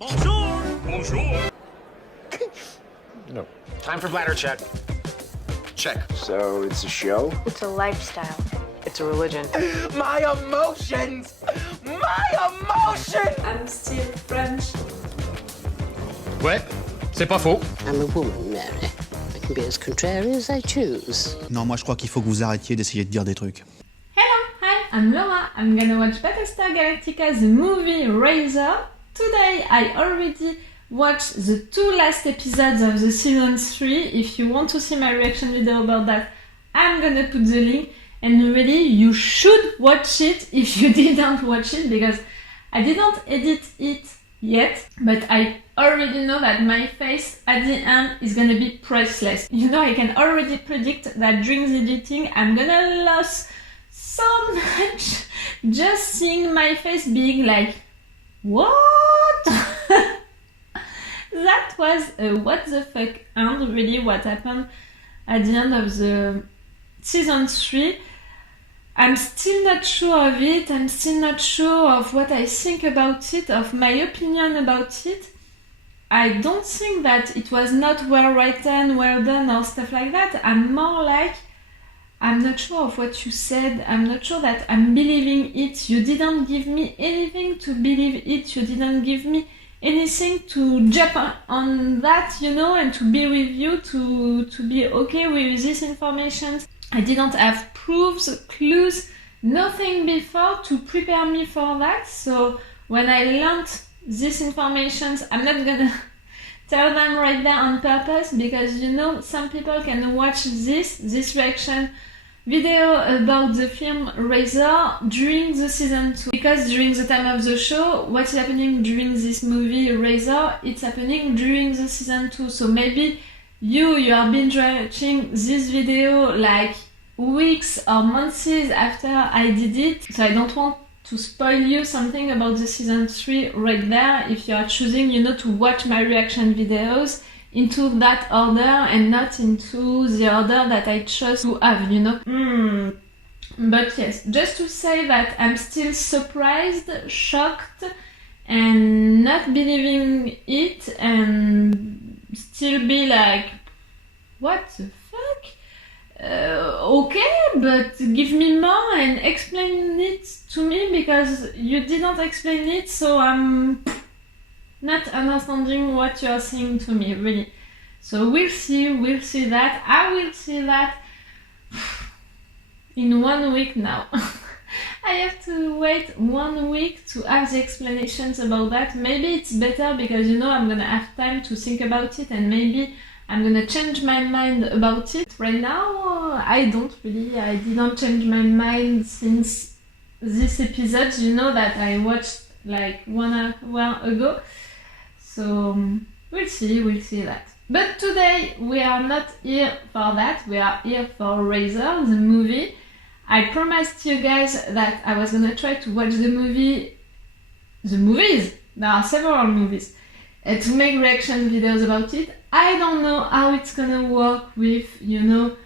Bonjour. Bonjour. No. Time for bladder check. Check. So it's a show? It's a lifestyle. It's a religion. My emotions! My emotions! I'm still French. Ouais, c'est pas faux. I'm a woman, Mary. I can be as contrary as I choose. Non, moi je crois qu'il faut que vous arrêtiez d'essayer de dire des trucs. Hello, hi, I'm Laura. I'm gonna watch Battlestar Galactica, the movie Razor. Today I already watched the 2 last episodes of the season 3. If you want to see my reaction video about that, I'm gonna put the link. And really, you should watch it if you didn't watch it, because I didn't edit it yet, but I already know that my face at the end is gonna be priceless. You know, I can already predict that during the editing I'm gonna lose so much just seeing my face being like, what? That was a what the fuck end, really, what happened at the end of the season 3. I'm still not sure of it, I'm still not sure of what I think about it, of my opinion about it. I don't think that it was not well written, well done or stuff like that. I'm more like, I'm not sure of what you said, I'm not sure that I'm believing it. You didn't give me anything to believe it, you didn't give me anything to jump on that, you know, and to be with you, to be okay with this information. I didn't have proofs, clues, nothing before to prepare me for that. So when I learned this information, I'm not gonna tell them right there on purpose, because you know, some people can watch this reaction video about the film Razor during the season 2. Because during the time of the show, what's happening during this movie Razor, it's happening during the season 2. So maybe you are binge watching this video like weeks or months after I did it, so I don't want to spoil you something about the season 3 right there if you are choosing, you know, to watch my reaction videos into that order and not into the order that I chose to have, you know. But yes, just to say that I'm still surprised, shocked, and not believing it, and still be like, what the fuck? Okay, but give me more and explain it to me, because you didn't explain it, so I'm not understanding what you're saying to me, really. So we'll see that. I will see that in 1 week now. I have to wait 1 week to have the explanations about that. Maybe it's better because, you know, I'm gonna have time to think about it, and maybe I'm gonna change my mind about it. Right now, I didn't change my mind since this episode, you know, that I watched like 1 hour ago. So we'll see that. But today we are not here for that, we are here for Razor, the movie. I promised you guys that I was gonna try to watch the movies, there are several movies, to make reaction videos about it. I don't know how it's gonna work with, you know,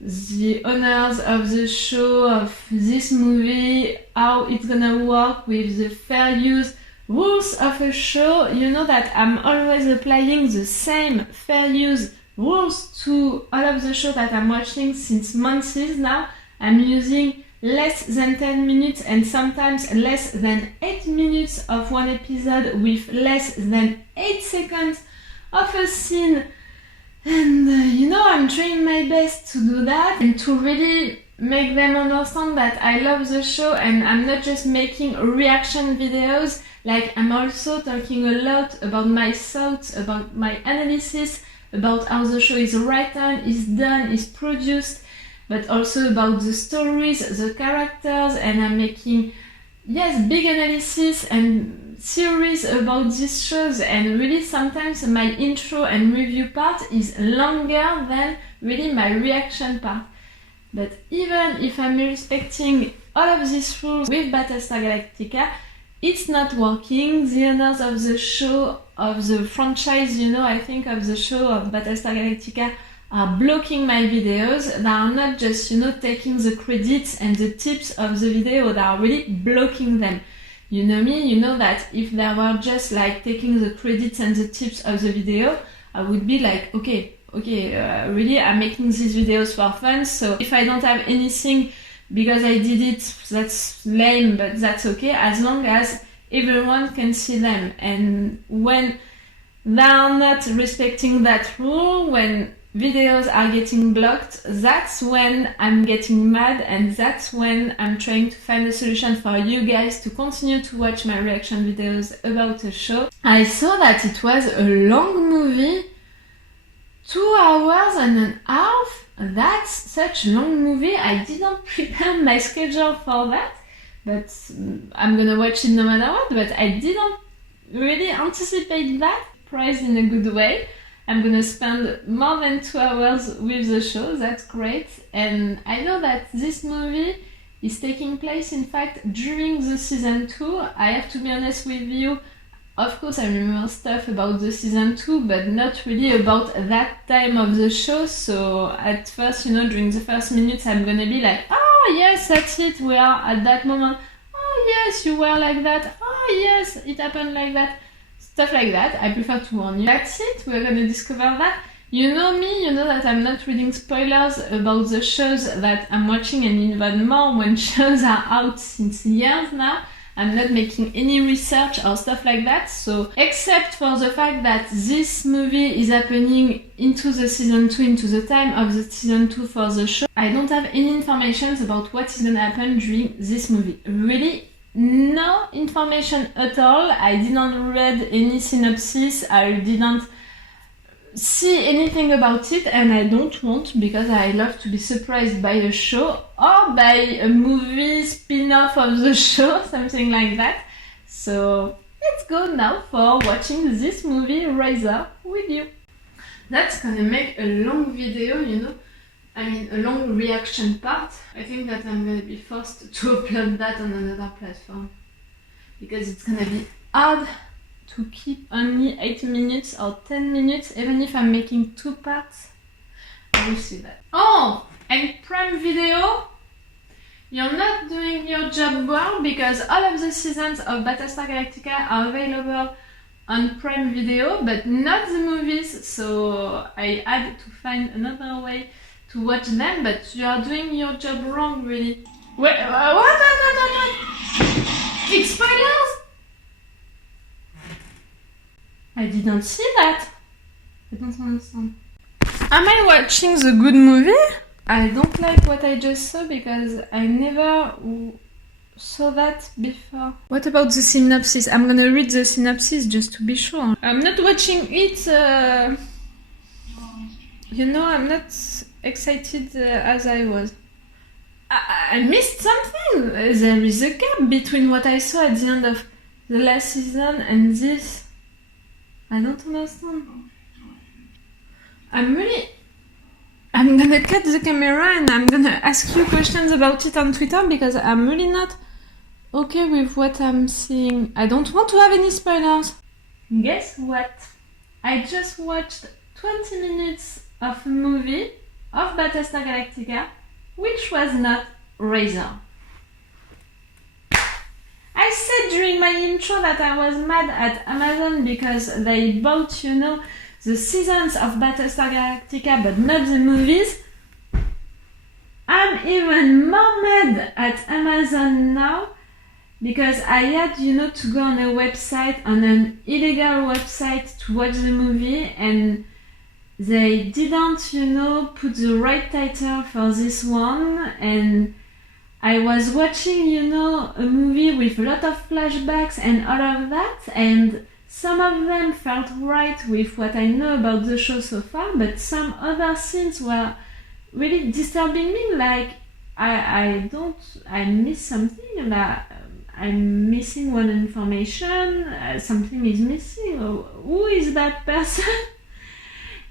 the owners of the show, of this movie, how it's gonna work with the fair use rules of a show. You know that I'm always applying the same fair use rules to all of the show that I'm watching since months now. I'm using less than 10 minutes and sometimes less than 8 minutes of one episode with less than 8 seconds of a scene, and you know, I'm trying my best to do that and to really make them understand that I love the show, and I'm not just making reaction videos. Like, I'm also talking a lot about my thoughts, about my analysis, about how the show is written, is done, is produced, but also about the stories, the characters, and I'm making, yes, big analysis and theories about these shows, and really sometimes my intro and review part is longer than really my reaction part. But even if I'm respecting all of these rules with Battlestar Galactica, it's not working. The owners of the show, of the franchise, you know, I think of the show of Battlestar Galactica, are blocking my videos. They are not just, you know, taking the credits and the tips of the video, they are really blocking them. you know me, you know that if they were just like taking the credits and the tips of the video, I would be like, okay, really, I'm making these videos for fun, so if I don't have anything because I did it, that's lame, but that's okay, as long as everyone can see them. And when they are not respecting that rule, when videos are getting blocked, that's when I'm getting mad, and that's when I'm trying to find a solution for you guys to continue to watch my reaction videos about a show. I saw that it was a long movie, 2 hours and a half. That's such a long movie. I didn't prepare my schedule for that, but I'm gonna watch it no matter what, but I didn't really anticipate that. Priced in a good way. I'm gonna spend more than 2 hours with the show, that's great. And I know that this movie is taking place, in fact, during the season 2. I have to be honest with you, of course I remember stuff about the season 2, but not really about that time of the show. So at first, you know, during the first minutes, I'm gonna be like, oh yes, that's it, we are at that moment. Oh yes, you were like that. Oh yes, it happened like that. Stuff like that. I prefer to warn you. That's it, we're gonna discover that. You know me, you know that I'm not reading spoilers about the shows that I'm watching, and even more when shows are out since years now. I'm not making any research or stuff like that, so except for the fact that this movie is happening into the season 2, into the time of the season 2 for the show, I don't have any information about what is gonna happen during this movie. Really, no information at all. I didn't read any synopsis, I didn't see anything about it, and I don't want, because I love to be surprised by a show or by a movie spin-off of the show, something like that. So let's go now for watching this movie Razor with you. That's gonna make a long video, you know, I mean a long reaction part. I think that I'm gonna be forced to upload that on another platform, because it's gonna be hard to keep only 8 minutes or 10 minutes, even if I'm making 2 parts. I will see that. Oh, and Prime Video, you're not doing your job well, because all of the seasons of Battlestar Galactica are available on Prime Video, but not the movies, so I had to find another way to watch them, but you are doing your job wrong, really. Wait, what? It's spoilers? I didn't see that. I don't understand. Am I watching the good movie? I don't like what I just saw, because I never saw that before. What about the synopsis? I'm gonna read the synopsis just to be sure. I'm not watching it, you know, I'm not excited as I was. I missed something. There is a gap between what I saw at the end of the last season and this. I don't understand. I'm gonna cut the camera and I'm gonna ask you questions about it on Twitter, because I'm really not okay with what I'm seeing. I don't want to have any spoilers. Guess what? I just watched 20 minutes of a movie of Battlestar Galactica, which was not Razor. I said during my intro that I was mad at Amazon because they bought, you know, the seasons of Battlestar Galactica but not the movies. I'm even more mad at Amazon now, because I had, you know, to go on a website, on an illegal website, to watch the movie, and they didn't, you know, put the right title for this one, and I was watching, you know, a movie with a lot of flashbacks and all of that, and some of them felt right with what I know about the show so far, but some other scenes were really disturbing me, like I miss something, like I'm missing one information, something is missing, who is that person?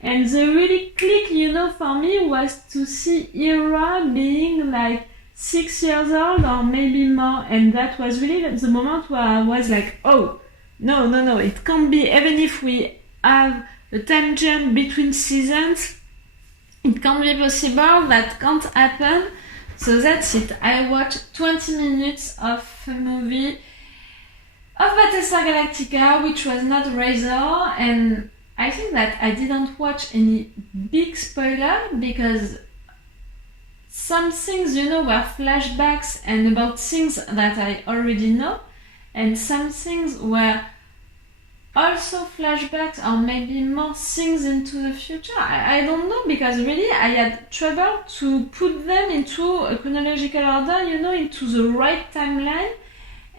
And the really click, you know, for me was to see Ira being like 6 years old or maybe more, and that was really the moment where I was like, oh, no, it can't be. Even if we have a time jump between seasons, it can't be possible, that can't happen. So that's it. I watched 20 minutes of a movie of Battlestar Galactica, which was not Razor, and I think that I didn't watch any big spoiler because some things, you know, were flashbacks and about things that I already know, and some things were also flashbacks or maybe more things into the future. I don't know, because really I had trouble to put them into a chronological order, you know, into the right timeline,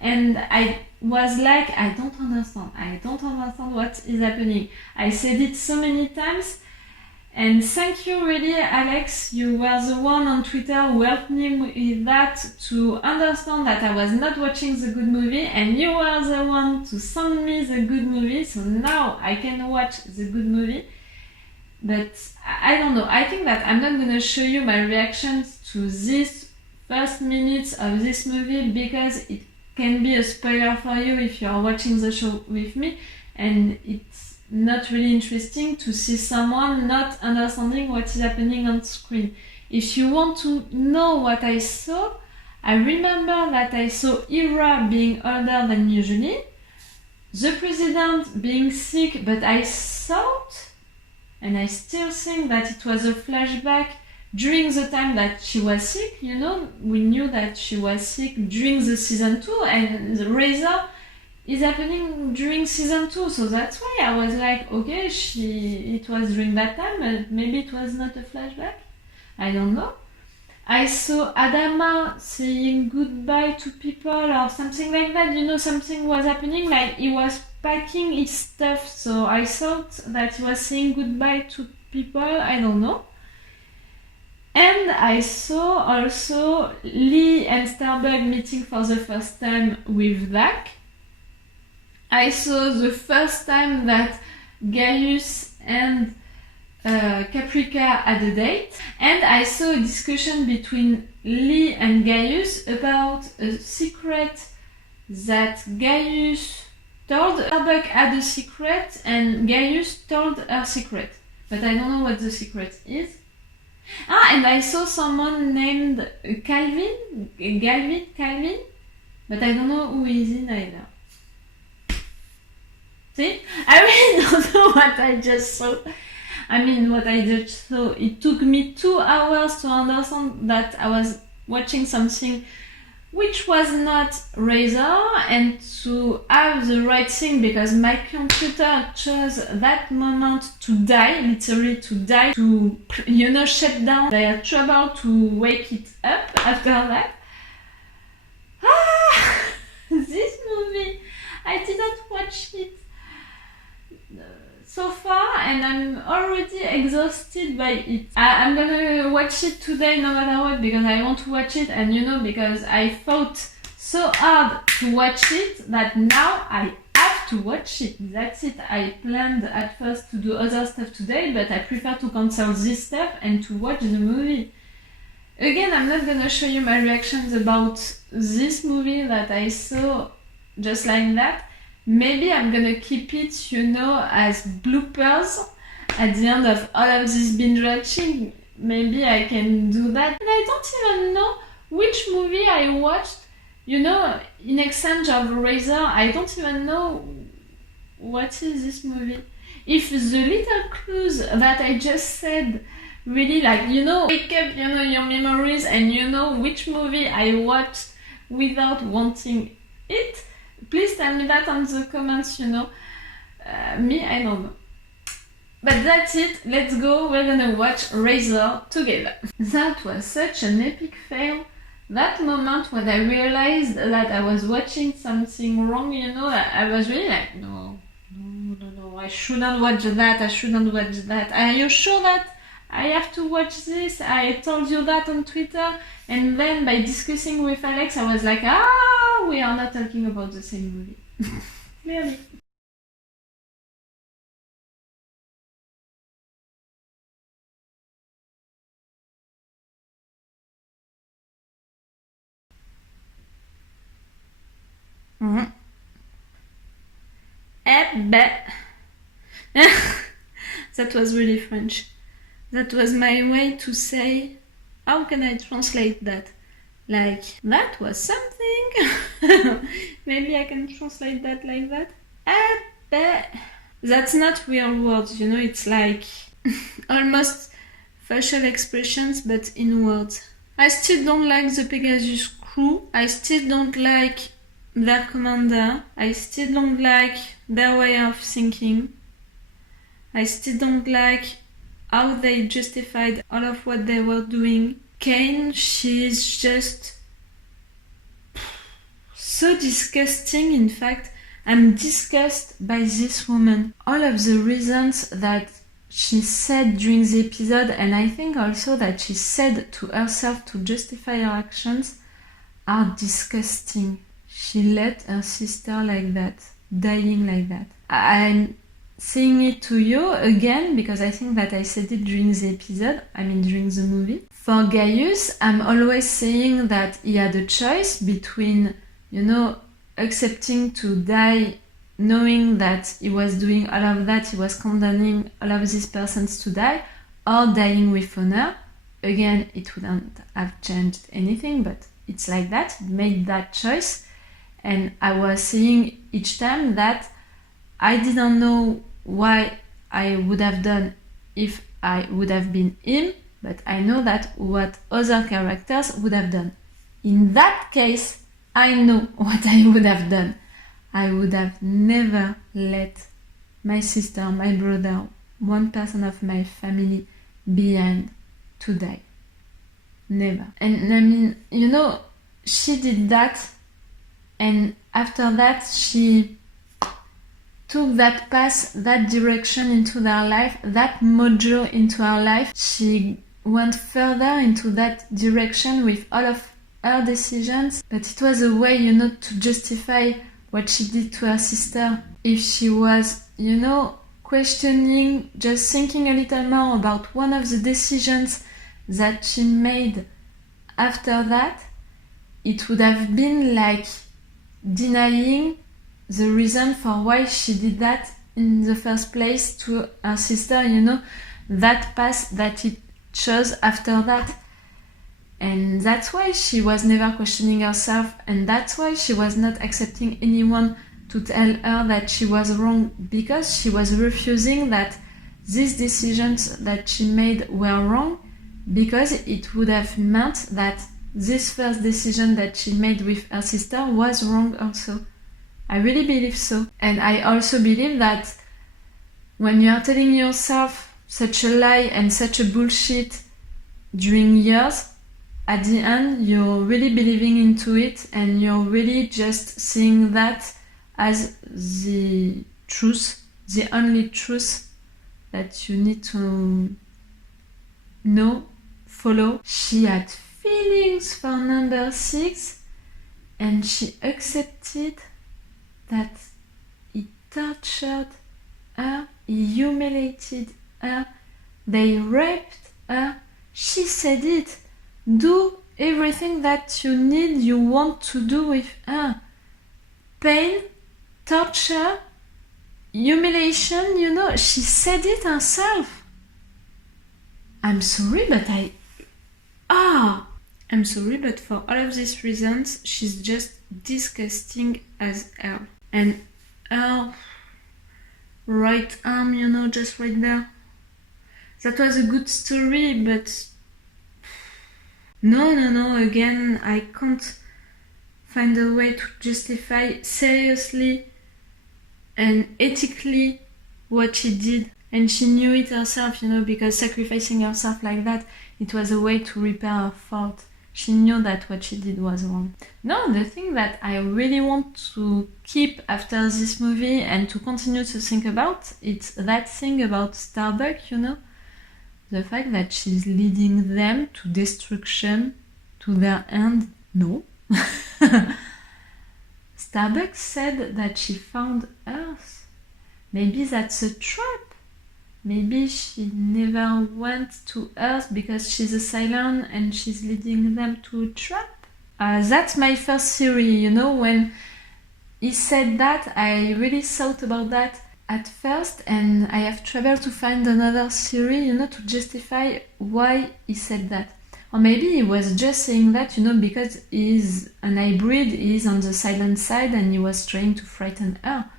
and I was like, I don't understand what is happening. I said it so many times, and thank you really, Alex, you were the one on Twitter who helped me with that, to understand that I was not watching the good movie, and you were the one to send me the good movie, so now I can watch the good movie. But I don't know, I think that I'm not gonna show you my reactions to this first minutes of this movie, because it can be a spoiler for you if you're watching the show with me, and it's not really interesting to see someone not understanding what is happening on screen. If you want to know what I saw, I remember that I saw Ira being older than usually, the president being sick, but I thought, and I still think, that it was a flashback during the time that she was sick. You know, we knew that she was sick during the season 2, and the Razor is happening during season 2, so that's why I was like, okay, it was during that time, but maybe it was not a flashback. I don't know. I saw Adama saying goodbye to people or something like that, you know, something was happening, like he was packing his stuff, so I thought that he was saying goodbye to people, I don't know. And I saw also Lee and Starbug meeting for the first time with Zach. I saw the first time that Gaius and Caprica had a date. And I saw a discussion between Lee and Gaius about a secret that Gaius told. Starbug had a secret and Gaius told her secret. But I don't know what the secret is. And I saw someone named Calvin, but I don't know who is in either. See? I really don't know what I just saw. It took me 2 hours to understand that I was watching something which was not Razor, and to have the right thing, because my computer chose that moment to die, literally to die, to, you know, shut down. I had trouble to wake it up after that. This movie, I didn't watch it so far, and I'm already exhausted by it. I'm gonna watch it today no matter what, because I want to watch it, and you know, because I fought so hard to watch it that now I have to watch it. That's it. I planned at first to do other stuff today, but I prefer to cancel this stuff and to watch the movie. Again, I'm not gonna show you my reactions about this movie that I saw just like that. Maybe I'm gonna keep it, you know, as bloopers at the end of all of this binge watching. Maybe I can do that. And I don't even know which movie I watched, you know, in exchange of Razor. I don't even know what is this movie. If the little clues that I just said really, like, you know, wake up, you know, your memories, and you know which movie I watched without wanting it, please tell me that on the comments, you know. I don't know. But that's it, let's go, we're gonna watch Razor together. That was such an epic fail. That moment when I realized that I was watching something wrong, you know, I was really like, no, I shouldn't watch that. Are you sure that I have to watch this? I told you that on Twitter, and then by discussing with Alex, I was like, we are not talking about the same movie. Clearly. That was really French. That was my way to say, how can I translate that? Like, that was something. Maybe I can translate that like that. But that's not real words, you know, it's like almost facial expressions but in words. I still don't like the Pegasus crew. I still don't like their commander. I still don't like their way of thinking. I still don't like how they justified all of what they were doing. Kane, she's just so disgusting. In fact, I'm disgusted by this woman. All of the reasons that she said during the episode, and I think also that she said to herself to justify her actions, are disgusting. She let her sister like that, dying like that. I'm saying it to you again because I think that I said it during the episode, during the movie. For Gaius, I'm always saying that he had a choice between, accepting to die, knowing that he was doing all of that, he was condemning all of these persons to die, or dying with honor. Again, it wouldn't have changed anything, but it's like that. He made that choice. And I was saying each time that I didn't know why I would have done if I would have been him, but I know that what other characters would have done. In that case, I know what I would have done. I would have never let my sister, my brother, one person of my family behind to die. Never. And she did that, and after that she took that path, that direction into their life, that mojo into her life. She went further into that direction with all of her decisions, but it was a way, to justify what she did to her sister. If she was, questioning, just thinking a little more about one of the decisions that she made after that, it would have been like denying the reason for why she did that in the first place to her sister, that path that he chose after that. And that's why she was never questioning herself, and that's why she was not accepting anyone to tell her that she was wrong, because she was refusing that these decisions that she made were wrong, because it would have meant that this first decision that she made with her sister was wrong also. I really believe so. And I also believe that when you are telling yourself such a lie and such a bullshit during years, at the end you're really believing into it, and you're really just seeing that as the truth, the only truth that you need to know, follow. She had feelings for number 6, and she accepted that he tortured her, he humiliated her, they raped her. She said it. Do everything that you want to do with her. Pain, torture, humiliation, she said it herself. I'm sorry, but I'm sorry, but for all of these reasons, she's just disgusting as hell. And her right arm, just right there. That was a good story, but no, again, I can't find a way to justify seriously and ethically what she did. And she knew it herself, because sacrificing herself like that, it was a way to repair her fault. She knew that what she did was wrong. No, the thing that I really want to keep after this movie and to continue to think about, it's that thing about Starbuck, the fact that she's leading them to destruction, to their end. No. Starbuck said that she found Earth. Maybe that's a trap. Maybe she never went to Earth because she's a Cylon and she's leading them to a trap. That's my first theory, when he said that, I really thought about that at first, and I have trouble to find another theory, to justify why he said that. Or maybe he was just saying that, you know, because he's an hybrid, he's on the silent side and he was trying to frighten her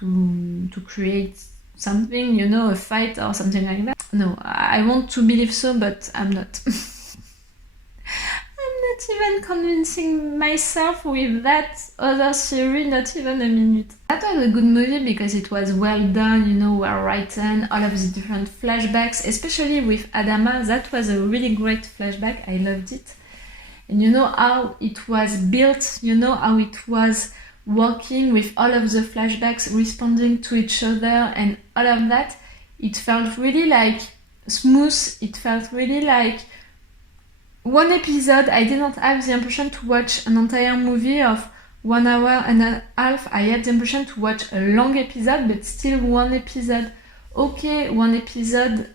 to create something, you know, a fight or something like that. No, I want to believe so, but I'm not. I'm not even convincing myself with that other theory, not even a minute. That was a good movie because it was well done, you know, well written, all of the different flashbacks, especially with Adama. That was a really great flashback, I loved it. And you know how it was built, you know how it was working with all of the flashbacks responding to each other and all of that. It felt really like smooth, it felt really like one episode. I didn't have the impression to watch an entire movie of 1 hour and a half. I had the impression to watch a long episode, but still one episode. Okay, one episode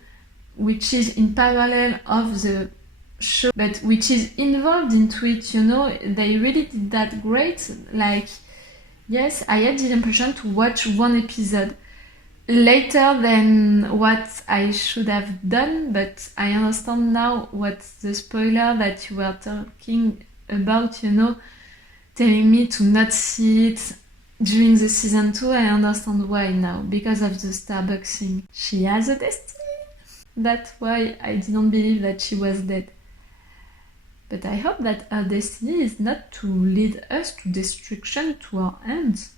which is in parallel of the show, but which is involved into it, you know. They really did that great. Like, yes, I had the impression to watch one episode later than what I should have done, but I understand now what's the spoiler that you were talking about, you know, telling me to not see it during the season 2. I understand why now, because of the Starbucks thing. She has a destiny. That's why I didn't believe that she was dead. But I hope that her destiny is not to lead us to destruction, to our ends.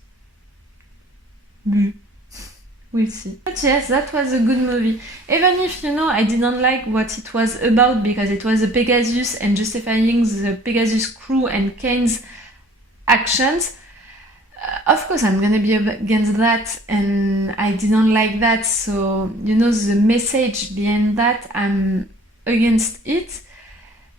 We'll see. But yes, that was a good movie. Even if, you know, I didn't like what it was about because it was a Pegasus and justifying the Pegasus crew and Kane's actions. Of course, I'm gonna be against that, and I didn't like that. So, you know, the message behind that, I'm against it.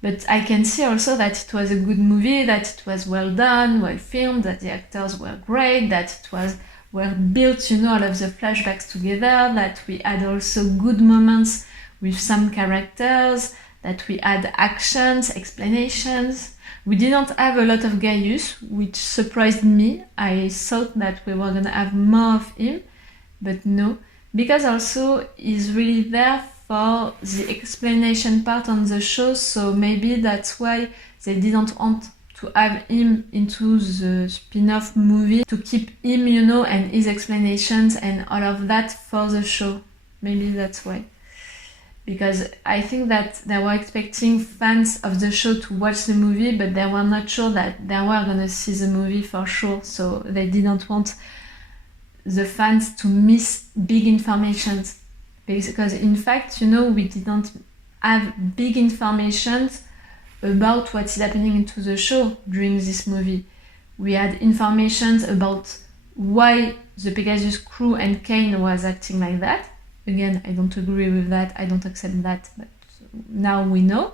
But I can see also that it was a good movie, that it was well done, well filmed, that the actors were great, that it was well built, you know, all of the flashbacks together, that we had also good moments with some characters, that we had actions, explanations. We didn't have a lot of Gaius, which surprised me. I thought that we were gonna have more of him, but no, because also he's really there for the explanation part on the show, so maybe that's why they didn't want to have him into the spin-off movie, to keep him, you know, and his explanations and all of that for the show. Maybe that's why. Because I think that they were expecting fans of the show to watch the movie, but they were not sure that they were gonna see the movie for sure, so they didn't want the fans to miss big information. Because in fact, you know, we didn't have big information about what is happening into the show during this movie. We had information about why the Pegasus crew and Kane was acting like that. Again, I don't agree with that, I don't accept that, but now we know.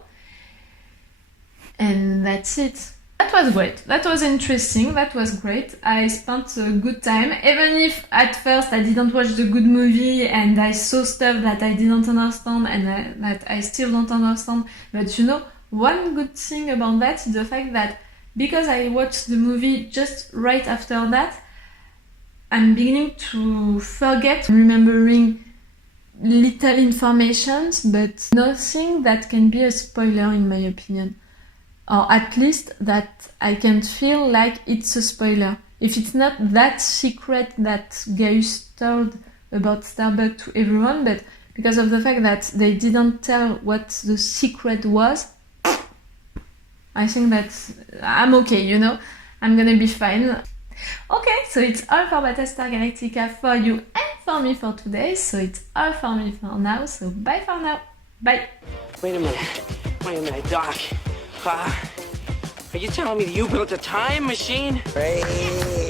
And that's it. That was great, that was interesting, that was great. I spent a good time, even if at first I didn't watch the good movie and I saw stuff that I didn't understand and that I still don't understand. But you know, one good thing about that is the fact that because I watched the movie just right after that, I'm beginning to forget, remembering little information, but nothing that can be a spoiler in my opinion. Or at least that I can feel like it's a spoiler. If it's not that secret that Gaius told about Starbucks to everyone, but because of the fact that they didn't tell what the secret was, I think that I'm okay, you know? I'm gonna be fine. Okay, so it's all for Battlestar Galactica for you and for me for today. So it's all for me for now. So bye for now. Bye. Wait a minute, Doc. Are you telling me that you built a time machine? Hey.